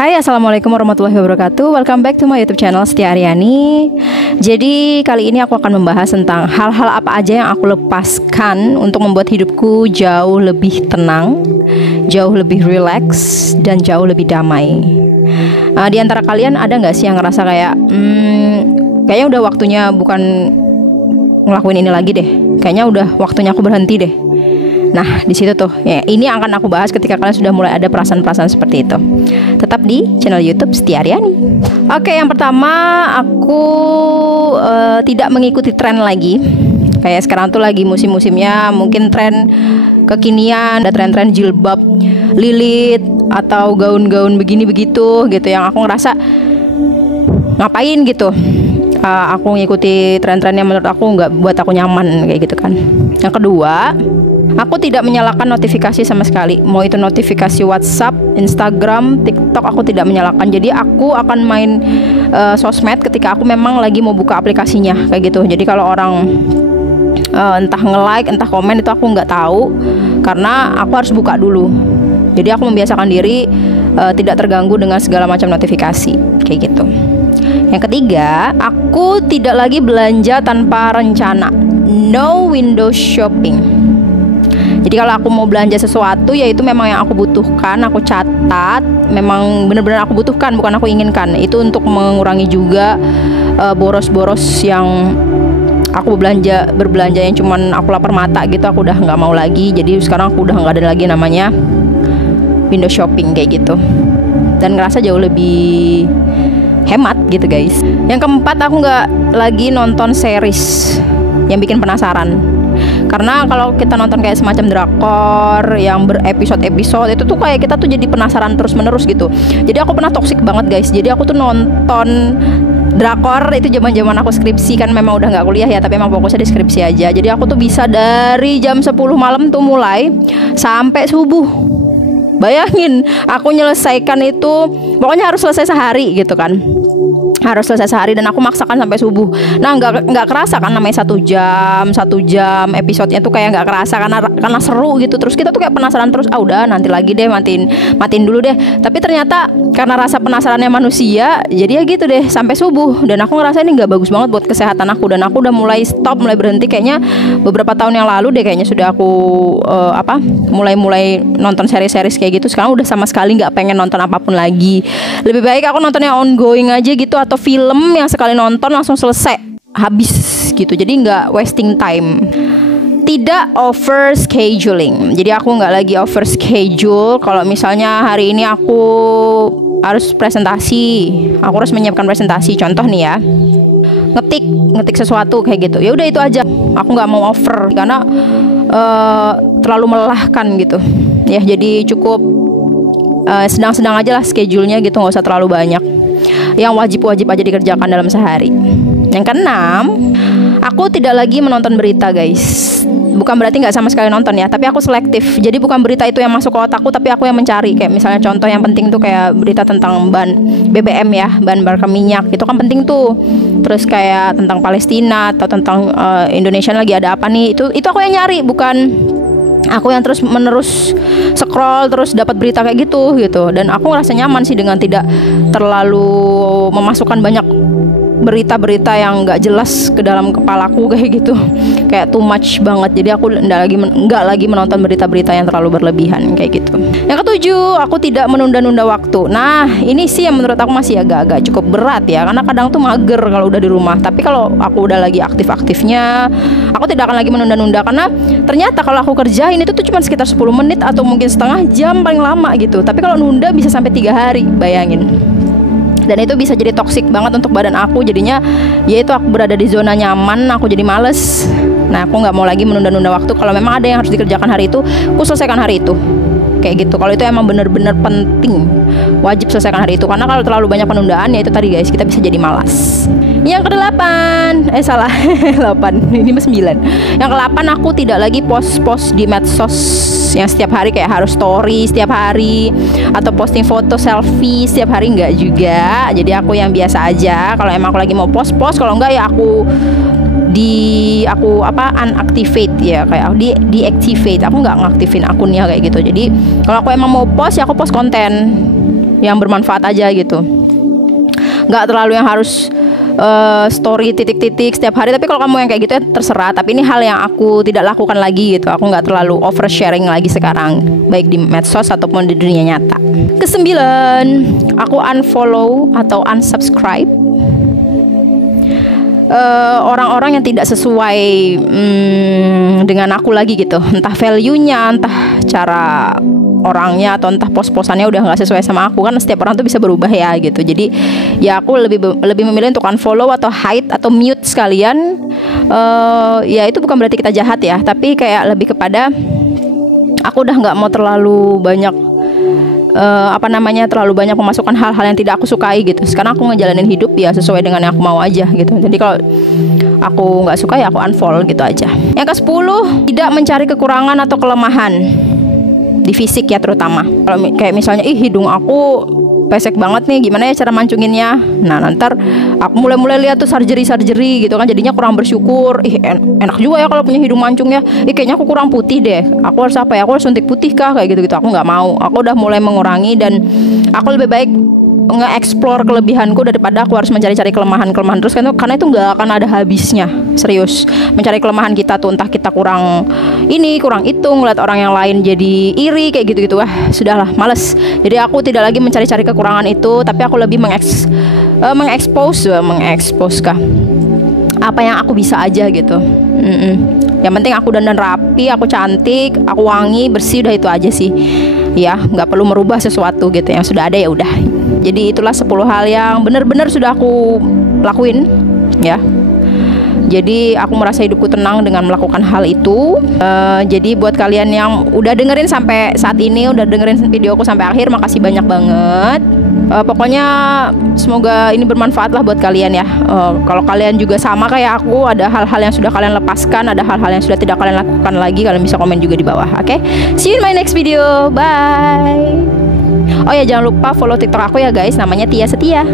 Hai, assalamualaikum warahmatullahi wabarakatuh. Welcome back to my YouTube channel Setia Aryani. Jadi kali ini aku akan membahas tentang hal-hal apa aja yang aku lepaskan untuk membuat hidupku jauh lebih tenang, jauh lebih relax, dan jauh lebih damai. Di antara kalian ada nggak sih yang ngerasa kayak kayaknya udah waktunya bukan ngelakuin ini lagi deh, kayaknya udah waktunya aku berhenti deh. Nah, di situ tuh, ya, ini akan aku bahas ketika kalian sudah mulai ada perasaan-perasaan seperti itu. Tetap di channel YouTube Setia Aryani. Oke, yang pertama aku tidak mengikuti tren lagi. Kayak sekarang tuh lagi musim-musimnya mungkin tren kekinian, ada tren-tren jilbab lilit atau gaun-gaun begini begitu gitu, yang aku ngerasa ngapain gitu. Aku ngikuti tren-tren yang menurut aku nggak buat aku nyaman kayak gitu kan. Yang kedua, aku tidak menyalakan notifikasi sama sekali. Mau itu notifikasi WhatsApp, Instagram, TikTok, aku tidak menyalakan. Jadi aku akan main sosmed ketika aku memang lagi mau buka aplikasinya kayak gitu. Jadi kalau orang entah nge-like, entah komen, itu aku nggak tahu karena aku harus buka dulu. Jadi aku membiasakan diri tidak terganggu dengan segala macam notifikasi kayak gitu. Yang ketiga, aku tidak lagi belanja tanpa rencana. No window shopping. Jadi kalau aku mau belanja sesuatu, yaitu memang yang aku butuhkan, aku catat, memang benar-benar aku butuhkan, bukan aku inginkan. Itu untuk mengurangi juga boros-boros yang aku berbelanja yang cuman aku lapar mata gitu. Aku udah nggak mau lagi. Jadi sekarang aku udah nggak ada lagi namanya window shopping kayak gitu. Dan ngerasa jauh lebih hemat gitu guys. Yang keempat, aku nggak lagi nonton series yang bikin penasaran. Karena kalau kita nonton kayak semacam drakor yang berepisode-episode, itu tuh kayak kita tuh jadi penasaran terus-menerus gitu. Jadi aku pernah toksik banget guys. Jadi aku tuh nonton drakor itu zaman-zaman aku skripsi, kan memang udah nggak kuliah ya, tapi emang fokusnya di skripsi aja. Jadi aku tuh bisa dari jam 10 malam tuh mulai sampai subuh. Bayangin, aku nyelesaikan itu, pokoknya harus selesai sehari gitu kan. Harus selesai sehari dan aku maksakan sampai subuh. Nah, nggak kerasa kan namanya satu jam episodenya tuh kayak nggak kerasa karena seru gitu. Terus kita tuh kayak penasaran terus. Udah nanti lagi deh, matiin dulu deh. Tapi ternyata karena rasa penasarannya manusia, jadi ya gitu deh sampai subuh. Dan aku ngerasa ini nggak bagus banget buat kesehatan aku. Dan aku udah mulai berhenti kayaknya beberapa tahun yang lalu deh, kayaknya sudah aku mulai nonton seri-series kayak gitu. Sekarang udah sama sekali nggak pengen nonton apapun lagi. Lebih baik aku nonton yang ongoing aja gitu, atau film yang sekali nonton langsung selesai habis gitu. Jadi nggak wasting time. Tidak over scheduling. Jadi aku nggak lagi over schedule. Kalau misalnya hari ini aku harus presentasi, aku harus menyiapkan presentasi. Contoh nih ya, ngetik sesuatu kayak gitu. Ya udah itu aja. Aku nggak mau over karena terlalu melelahkan gitu. Ya jadi cukup sedang-sedang aja lah schedule-nya gitu, nggak usah terlalu banyak. Yang wajib-wajib aja dikerjakan dalam sehari. Yang keenam, aku tidak lagi menonton berita guys. Bukan berarti nggak sama sekali nonton ya, tapi aku selektif. Jadi bukan berita itu yang masuk ke otakku, tapi aku yang mencari. Kayak misalnya contoh yang penting tuh kayak berita tentang bahan BBM ya, bahan bakar minyak, itu kan penting tuh. Terus kayak tentang Palestina atau tentang Indonesia lagi ada apa nih, itu aku yang nyari, bukan aku yang terus menerus scroll terus dapat berita kayak gitu. Dan aku ngerasa nyaman sih dengan tidak terlalu memasukkan banyak berita-berita yang nggak jelas ke dalam kepalaku kayak gitu, kayak too much banget. Jadi aku nggak lagi menonton berita-berita yang terlalu berlebihan kayak gitu. Yang ketujuh, aku tidak menunda-nunda waktu. Nah ini sih yang menurut aku masih agak cukup berat ya, karena kadang tuh mager kalau udah di rumah. Tapi kalau aku udah lagi aktif-aktifnya, aku tidak akan lagi menunda-nunda. Karena ternyata kalau aku kerjain itu tuh cuma sekitar 10 menit atau mungkin setengah jam paling lama gitu. Tapi kalau nunda bisa sampai 3 hari, bayangin. Dan itu bisa jadi toksik banget untuk badan aku. Jadinya yaitu aku berada di zona nyaman, aku jadi males. Nah aku nggak mau lagi menunda-nunda waktu. Kalau memang ada yang harus dikerjakan hari itu, aku selesaikan hari itu kayak gitu. Kalau itu emang bener-bener penting, wajib selesaikan hari itu. Karena kalau terlalu banyak penundaan, ya itu tadi guys, kita bisa jadi malas. Yang ke-8, salah 8, ini 9. Yang ke-8, aku tidak lagi post di medsos yang setiap hari kayak harus story setiap hari atau posting foto selfie setiap hari, enggak juga. Jadi aku yang biasa aja. Kalau emang aku lagi mau post, kalau enggak ya aku unactivate ya, kayak deactivate. Aku nggak ngaktifin akunnya kayak gitu. Jadi kalau aku emang mau post ya aku post konten yang bermanfaat aja gitu. Nggak terlalu yang harus story titik-titik setiap hari. Tapi kalau kamu yang kayak gitu ya terserah. Tapi ini hal yang aku tidak lakukan lagi gitu. Aku nggak terlalu oversharing lagi sekarang, baik di medsos ataupun di dunia nyata. Kesembilan, aku unfollow atau unsubscribe orang-orang yang tidak sesuai dengan aku lagi gitu. Entah value-nya, entah cara orangnya, atau entah pos-posannya udah nggak sesuai sama aku. Kan setiap orang tuh bisa berubah ya gitu. Jadi ya aku lebih memilih untuk unfollow atau hide atau mute sekalian. Ya itu bukan berarti kita jahat ya, tapi kayak lebih kepada aku udah nggak mau terlalu banyak terlalu banyak memasukkan hal-hal yang tidak aku sukai gitu. Sekarang aku ngejalanin hidup ya sesuai dengan yang aku mau aja gitu. Jadi kalau aku nggak suka ya aku unfollow gitu aja. Yang ke-10, tidak mencari kekurangan atau kelemahan di fisik ya terutama. Kalau kayak misalnya hidung aku pesek banget nih, gimana ya cara mancinginnya. Nah nanti aku mulai lihat tuh surgery gitu kan, jadinya kurang bersyukur. Enak juga ya kalau punya hidung mancung ya. Kayaknya aku kurang putih deh, aku harus apa ya, aku harus suntik putih kah, kayak gitu aku nggak mau. Aku udah mulai mengurangi dan aku lebih baik nge-explore kelebihanku daripada aku harus mencari-cari kelemahan terus kan, karena itu nggak akan ada habisnya. Serius, mencari kelemahan kita tuh, entah kita kurang ini kurang itu, ngeliat orang yang lain jadi iri kayak gitu sudahlah, males. Jadi aku tidak lagi mencari-cari kekurangan itu, tapi aku lebih mengekspos kah apa yang aku bisa aja gitu. Yang penting aku dandan rapi, aku cantik, aku wangi, bersih, udah itu aja sih ya. Nggak perlu merubah sesuatu gitu, yang sudah ada ya udah. Jadi itulah 10 hal yang benar-benar sudah aku lakuin ya. Jadi aku merasa hidupku tenang dengan melakukan hal itu. Jadi buat kalian yang udah dengerin sampai saat ini, udah dengerin videoku sampai akhir, makasih banyak banget. Pokoknya semoga ini bermanfaat lah buat kalian ya. Kalau kalian juga sama kayak aku, ada hal-hal yang sudah kalian lepaskan, ada hal-hal yang sudah tidak kalian lakukan lagi, kalian bisa komen juga di bawah. Oke? See you in my next video. Bye. Oh ya, jangan lupa follow TikTok aku ya guys, namanya Tia Setia.